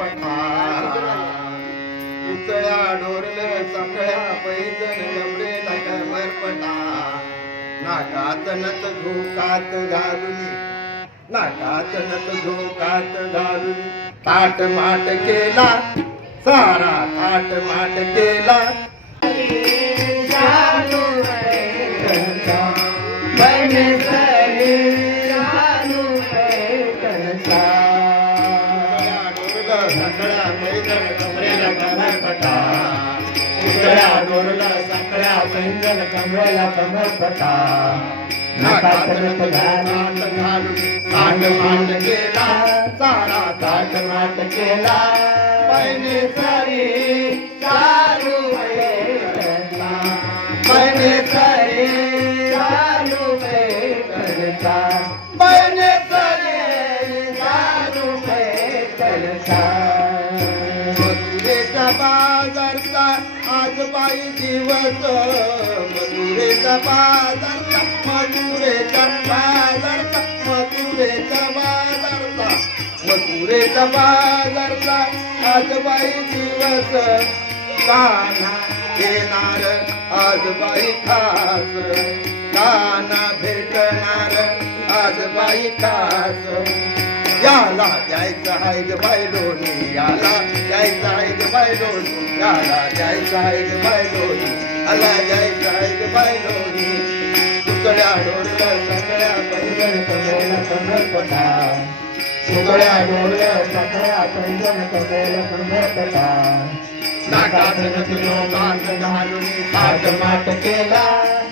पठा पुतळ्या डोरलं सगळ्या पैजण कमरेला कमरपटा नाकात नत झोकात घालुनी नाकात नत झोकात घालुनी ताट माट केला सारा ताट माट केला सगळ्या पैंजण कमरेला कमरपटा नाकात नत घालून ताट माट केला सारा ताट माट केला पैने सारी चालू पैठणचा पैने सारी चालू पैठणचा पैने सारी चालू पैठणचा मथुरेचा बाजारचा आज बाई दिवस मथुरेचा बाजारचा मथुरेचा बाजारचा मथुरेचा बाजारचा मथुरेचा बाजारचा आज बाई दिवस काना येणार आज बाई खास काना भेटणार आज बाई खास याला द्यायचं आहे ग बाई लोणी याला द्यायचं आहे ग बाई लोणी याला द्यायचं आहे ग बाई लोणी आला द्यायचं आहे ग बाई लोणी पुतळ्या डोरलं सगळ्या पैजण कमरेला कमरपटा पुतळ्या डोरलं सगळ्या पैंजण कमरेला कमरपटा नाकात नत झोकात घालून ताट माट केला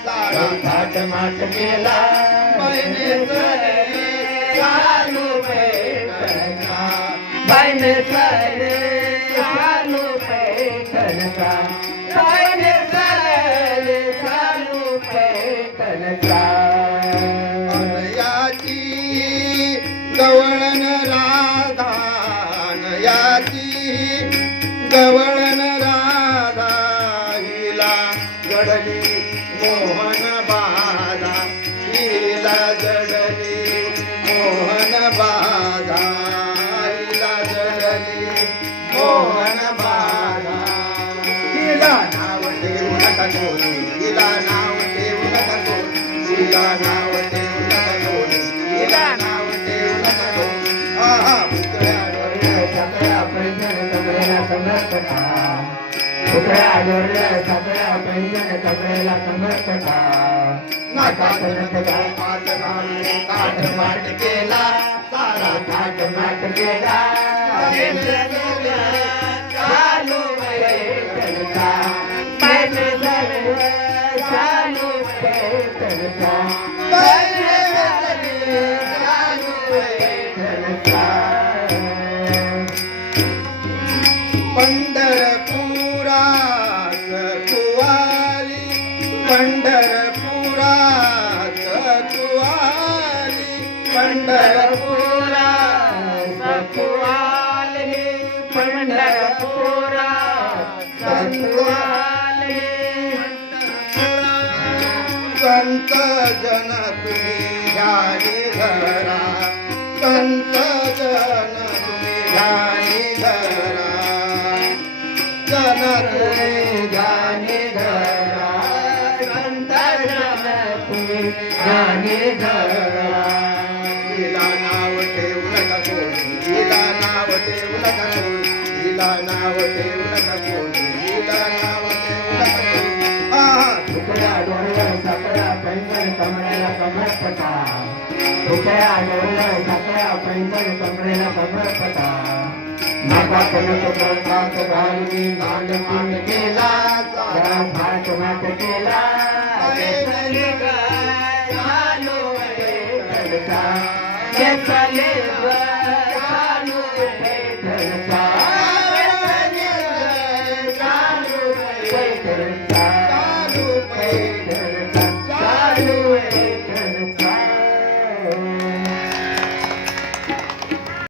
सारा ताट माट केला पैने सरे चालू पैठणचा पैने सरे चालू पैठणचा पैने सरे चालू पैठणचा अनयाची गवळण राधा अनयाची गवळण राधा हिला जडली मोहन बाधा हिला जडली मोहन बाधा हिला जडली मोहन बाधा हिला नाव ठेवू नका कोणी हिला नाव ठेवू नका कोणी हिला नाव ठेवू नका कोणी हिला नाव ठेवू नका कोणी आहा पुतळ्या डोरल्या सगळ्या पैंजण कमरेला कमरपटा पुतळ्या डोरल्या सगळ्या पैंजण कमरेला कमरपटा नाकात नत झोकात घालून ताट माट केला सारा ताट माट केला चालू पैठणचा पैने सरे चालू पैठणचा पैने सरे चालू पैठणचा पंढरपुरात कुवाली पंढरपुरात कुवाली पंढरपुरा सकुवाले पंढरपुरा सकुवाले संत जन तुम्ही ध्यानी धरा संत जन तुम्ही ध्यानी धरा जन तुम्ही गाणे धरा संत जन तुम्ही गाणे धरा हिला नाव ठेवू नका कोणी हिला नाव ठेवू नका कोणी हिला नाव ठेवू नका कोणी हिला नाव ठेवू नका कोणी आहा तुकड्या डोळ्या सगळ्या पैंजण कमरेला कमरपटा तुकड्या डोळ्या सगळ्या पैंजण कमरेला कमरपटा नाकात नत झोकात घालून ताट माट केला सारा ताट माट केला चालू पैठणचा चालू पैठणचा